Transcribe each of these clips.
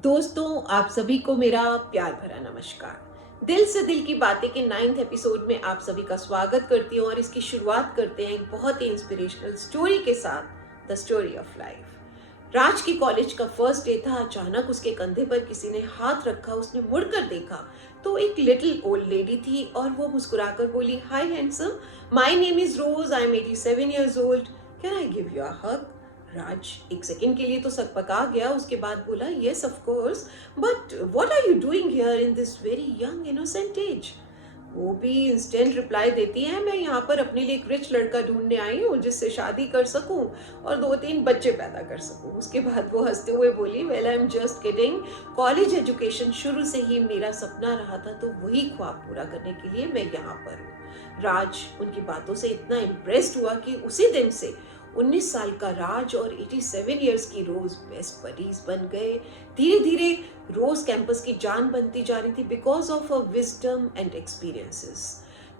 दोस्तों, आप सभी को मेरा प्यार भरा नमस्कार। दिल से दिल की बातें के 9th एपिसोड में आप सभी का स्वागत करती हूँ और इसकी शुरुआत करते हैं एक बहुत ही इंस्पिरेशनल स्टोरी के साथ, द स्टोरी ऑफ लाइफ। राज की कॉलेज का फर्स्ट डे था। अचानक उसके कंधे पर किसी ने हाथ रखा। उसने मुड़कर देखा तो एक लिटिल ओल्ड लेडी थी और वो मुस्कुराकर बोली, hi handsome, my name is Rose, I am 87 years old, can I give you a hug? Raj एक सेकंड के लिए तो सकपका गया। उसके बाद बोला, yes of course, but what are you doing here in this very young innocent age? वो भी इंस्टेंट रिप्लाई देती है, मैं यहाँ पर अपने लिए एक रिच लड़का ढूंढने आई हूँ जिससे शादी कर सकूं और 2-3 बच्चे पैदा कर सकूं। उसके बाद वो हंसते हुए बोली, well I am just kidding, college education शुरू से ही मेरा सपना रहा था, तो वही ख्वाब पूरा करने के लिए मैं यहाँ पर हूँ। राज उनकी बातों से इतना इम्प्रेस्ड हुआ कि उसी दिन से 19 साल का राज और 87 इयर्स की रोज बेस्ट बडीज बन गए। धीरे धीरे रोज कैंपस की जान बनती जा रही थी because of a wisdom and experiences.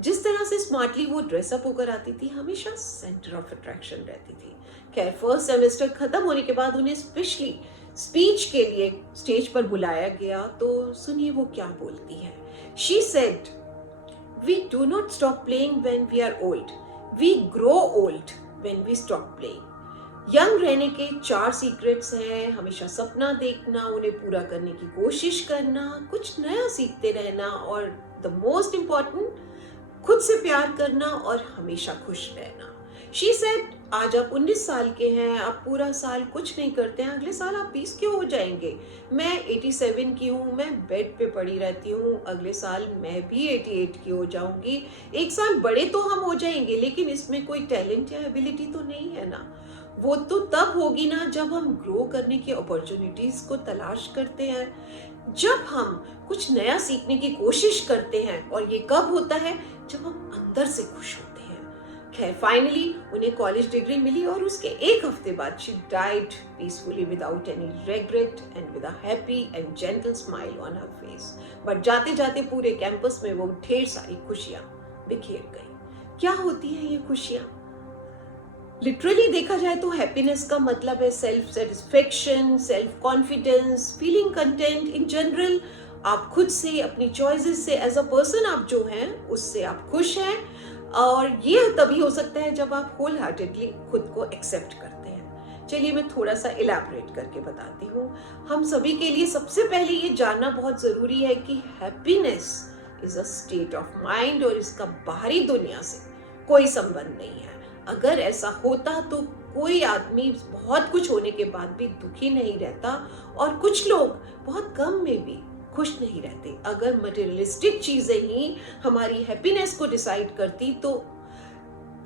जिस तरह से स्मार्टली वो ड्रेसअप होकर आती थी, हमेशा सेंटर ऑफ अट्रैक्शन रहती थी। खैर, फर्स्ट सेमेस्टर खत्म होने के बाद उन्हें स्पेशली स्पीच के लिए स्टेज पर बुलाया गया। तो सुनिए वो क्या बोलती है। She said, we do not stop playing when we are old, we grow old when we stop playing। Young रहने के 4 सीक्रेट्स हैं। हमेशा सपना देखना, उन्हें पूरा करने की कोशिश करना, कुछ नया सीखते रहना और द मोस्ट इम्पॉर्टेंट, खुद से प्यार करना और हमेशा खुश रहना। शी सेड, आज आप 19 साल के हैं, आप पूरा साल कुछ नहीं करते हैं, अगले साल आप 20 क्यों हो जाएंगे? मैं 87 की हूँ, मैं बेड पे पड़ी रहती हूँ, अगले साल मैं भी 88 की हो जाऊंगी। एक साल बड़े तो हम हो जाएंगे, लेकिन इसमें कोई टैलेंट या एबिलिटी तो नहीं है ना। वो तो तब होगी ना जब हम ग्रो करने की अपॉर्चुनिटीज को तलाश करते हैं, जब हम कुछ नया सीखने की कोशिश करते हैं। और ये कब होता है? जब हम अंदर से खुश होते हैं। खैर, फाइनली उन्हें कॉलेज डिग्री मिली और उसके एक हफ्ते बाद she died peacefully without any regret and with a happy and gentle smile on her face. But जाते जाते पूरे कैंपस में वो ढेर सारी खुशियां बिखेर गई। क्या होती है ये खुशियां? लिटरली देखा जाए तो हैप्पीनेस का मतलब है self satisfaction, self confidence, feeling content in general. आप खुद से, अपनी चॉइसेस से, एज अ पर्सन आप जो हैं उससे आप खुश हैं। और ये तभी हो सकता है जब आप होल हार्टेडली खुद को एक्सेप्ट करते हैं। चलिए मैं थोड़ा सा इलैबोरेट करके बताती हूँ। हम सभी के लिए सबसे पहले ये जानना बहुत जरूरी है कि happiness is a state of mind और इसका बाहरी दुनिया से कोई संबंध नहीं है। अगर ऐसा होता तो कोई आदमी बहुत कुछ होने के बाद भी दुखी नहीं रहता और कुछ लोग बहुत कम में भी खुश नहीं रहते। अगर मटेरियलिस्टिक चीजें ही हमारी हैप्पीनेस को डिसाइड करती तो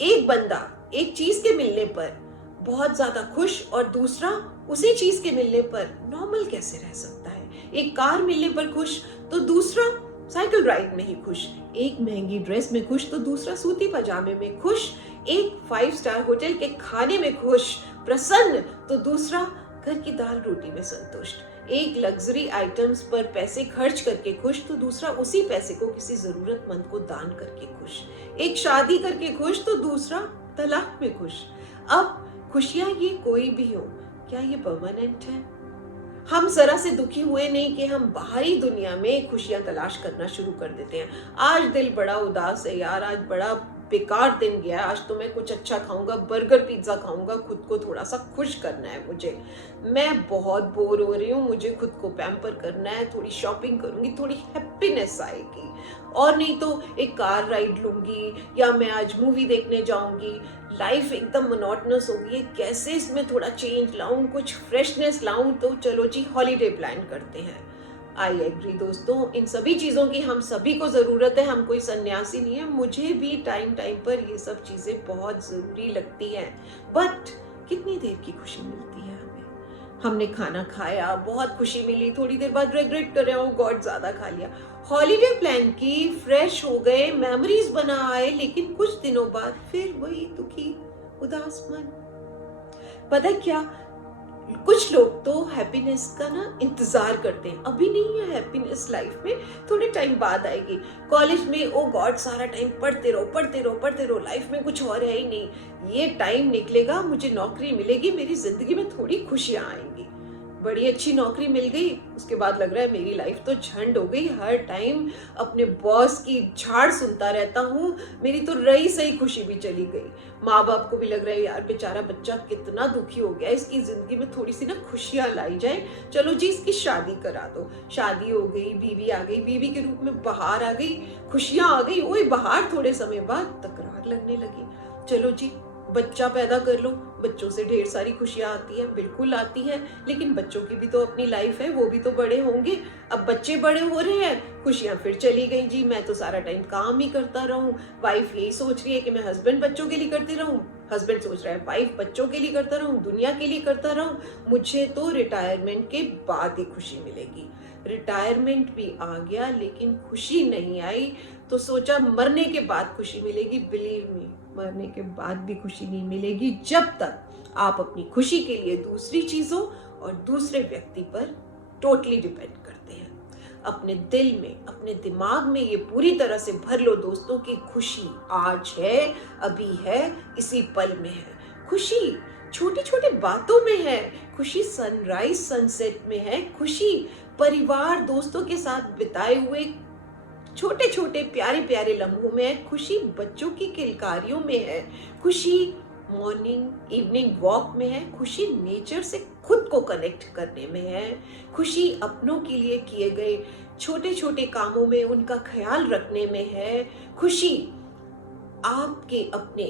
एक बंदा एक चीज के मिलने पर बहुत ज्यादा खुश और दूसरा उसी चीज के मिलने पर नॉर्मल कैसे रह सकता है? एक कार मिलने पर खुश तो दूसरा साइकिल राइड में ही खुश, एक महंगी ड्रेस में खुश तो दूसरा सूती पजामे में खुश, एक 5 स्टार होटल के खाने में खुश प्रसन्न तो दूसरा घर की दाल रोटी में संतुष्ट, एक लग्जरी आइटम्स पर पैसे खर्च करके खुश तो दूसरा उसी पैसे को किसी जरूरतमंद को दान करके खुश, एक शादी करके खुश तो दूसरा तलाक में खुश। अब खुशियां ये कोई भी हो, क्या ये परमानेंट है? हम जरा से दुखी हुए नहीं कि हम बाहरी दुनिया में खुशियां तलाश करना शुरू कर देते हैं। आज दिल बड़ा उदास है यार, आज बड़ा बेकार दिन गया, आज तो मैं कुछ अच्छा खाऊंगा, बर्गर पिज्जा खाऊंगा, खुद को थोड़ा सा खुश करना है मुझे, मैं बहुत बोर हो रही हूँ, मुझे खुद को पैम्पर करना है, थोड़ी शॉपिंग करूंगी, थोड़ी हैप्पीनेस आएगी। और नहीं तो एक कार राइड लूंगी या मैं आज मूवी देखने जाऊंगी। लाइफ एकदम मोनोटनस हो गई है, कैसे इसमें थोड़ा चेंज लाऊं, कुछ फ्रेशनेस लाऊं, तो चलो जी हॉलीडे प्लान करते हैं। आई एग्री दोस्तों, इन सभी चीजों की हम सभी को जरूरत है, हम कोई सन्यासी नहीं है, मुझे भी टाइम टाइम पर ये सब चीजें बहुत जरूरी लगती हैं। बट कितनी देर की खुशी मिलती है हमें? हमने खाना खाया, बहुत खुशी मिली, थोड़ी देर बाद रिग्रेट कर रहे हो, गॉड ज्यादा खा लिया। हॉलीडे प्लान की, फ्रेश हो गए, मेमोरीज बना आए, लेकिन कुछ दिनों बाद फिर वही दुखी उदास मन। पता है क्या, कुछ लोग तो हैप्पीनेस का ना इंतजार करते हैं, अभी नहीं है हैप्पीनेस लाइफ में, थोड़े टाइम बाद आएगी। कॉलेज में ओ गॉड सारा टाइम पढ़ते रहो पढ़ते रहो पढ़ते रहो, लाइफ में कुछ और है ही नहीं, ये टाइम निकलेगा, मुझे नौकरी मिलेगी, मेरी जिंदगी में थोड़ी खुशियां आएंगी। बड़ी अच्छी नौकरी मिल गई, उसके बाद लग रहा है मेरी लाइफ तो झंड हो गई, हर टाइम अपने बॉस की झाड़ सुनता रहता हूँ, मेरी तो रही सही खुशी भी चली गई। माँ बाप को भी लग रहा है यार बेचारा बच्चा कितना दुखी हो गया, इसकी जिंदगी में थोड़ी सी ना खुशियां लाई जाए, चलो जी इसकी शादी करा दो। शादी हो गई, बीवी आ गई, बीवी के रूप में बहार आ गई, खुशियां आ गई, वही बहार थोड़े समय बाद तकरार लगने लगी। चलो जी बच्चा पैदा कर लो, बच्चों से ढेर सारी खुशियां आती है, बिल्कुल आती है, लेकिन बच्चों की भी तो अपनी लाइफ है, वो भी तो बड़े होंगे। अब बच्चे बड़े हो रहे हैं, खुशियां फिर चली गई जी, मैं तो सारा टाइम काम ही करता रहूं। वाइफ यही सोच रही है कि मैं हस्बैंड बच्चों के लिए करती रहूं, हस्बैंड सोच रहा है वाइफ बच्चों के लिए करता रहूं, दुनिया के लिए करता रहूं, मुझे तो रिटायरमेंट के बाद ही खुशी मिलेगी। रिटायरमेंट भी आ गया लेकिन खुशी नहीं आई, तो सोचा मरने के बाद खुशी मिलेगी। बिलीव मी, मरने के बाद भी खुशी नहीं मिलेगी जब तक आप अपनी खुशी के लिए दूसरी चीजों और दूसरे व्यक्ति पर टोटली डिपेंड करते हैं। अपने दिल में, अपने दिमाग में ये पूरी तरह से भर लो दोस्तों की खुशी आज है, अभी है, इसी पल में है। खुशी छोटी छोटी बातों में है, खुशी सनराइज सनसेट में है, खुशी परिवार दोस्तों के साथ बिताए हुए छोटे छोटे प्यारे प्यारे लम्हों में है, खुशी बच्चों की किलकारियों में है, खुशी मॉर्निंग इवनिंग वॉक में है, खुशी नेचर से खुद को कनेक्ट करने में है, खुशी अपनों के लिए किए गए छोटे छोटे कामों में उनका ख्याल रखने में है, खुशी आपके अपने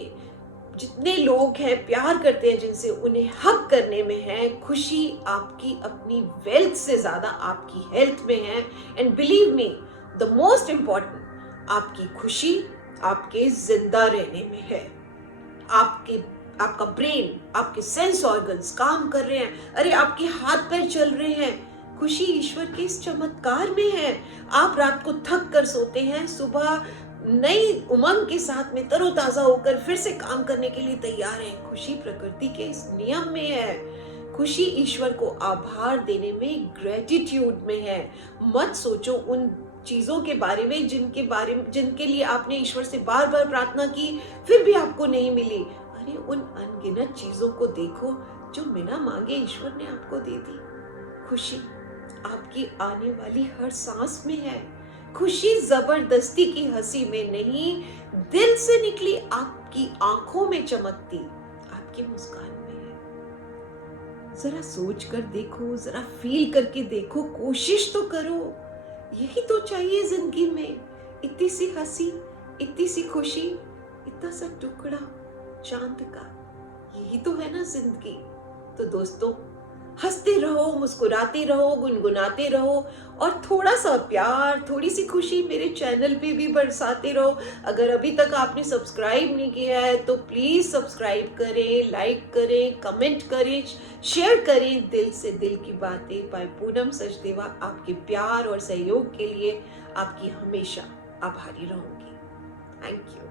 जितने लोग हैं प्यार करते हैं जिनसे उन्हें हक करने में है, खुशी आपकी अपनी वेल्थ से ज्यादा आपकी हेल्थ में है। And believe me the most important, आपकी खुशी आपके जिंदा रहने में है। आपका ब्रेन, आपके सेंस ऑर्गन्स काम कर रहे हैं, अरे आपके हाथ पैर चल रहे हैं, खुशी ईश्वर के इस चमत्कार में है। आप रात को थक कर सोते हैं, सुबह नई उमंग के साथ में तरोताजा होकर फिर से काम करने के लिए तैयार हैं, खुशी प्रकृति के इस नियम में है। खुशी ईश्वर को आभार देने में, ग्रेटिट्यूड में है। मत सोचो उन चीजों के बारे में जिनके लिए आपने ईश्वर से बार बार प्रार्थना की फिर भी आपको नहीं मिली। अरे उन अनगिनत चीजों को देखो जो बिना मांगे ईश्वर ने आपको दे दी। खुशी आपकी आने वाली हर सांस में है। खुशी जबरदस्ती की हंसी में नहीं, दिल से निकली आपकी आंखों में चमकती आपकी मुस्कान में है। जरा सोच कर देखो, जरा फील करके देखो, कोशिश तो करो। यही तो चाहिए जिंदगी में, इतनी सी हंसी, इतनी सी खुशी, इतना सा टुकड़ा चांद का, यही तो है ना जिंदगी। तो दोस्तों हंसते रहो, मुस्कुराते रहो, गुनगुनाते रहो और थोड़ा सा प्यार, थोड़ी सी खुशी मेरे चैनल पे भी बरसाते रहो। अगर अभी तक आपने सब्सक्राइब नहीं किया है तो प्लीज सब्सक्राइब करें, लाइक करें, कमेंट करें, शेयर करें। दिल से दिल की बातें बाय पूनम सचदेवा आपके प्यार और सहयोग के लिए आपकी हमेशा आभारी रहूंगी। Thank you.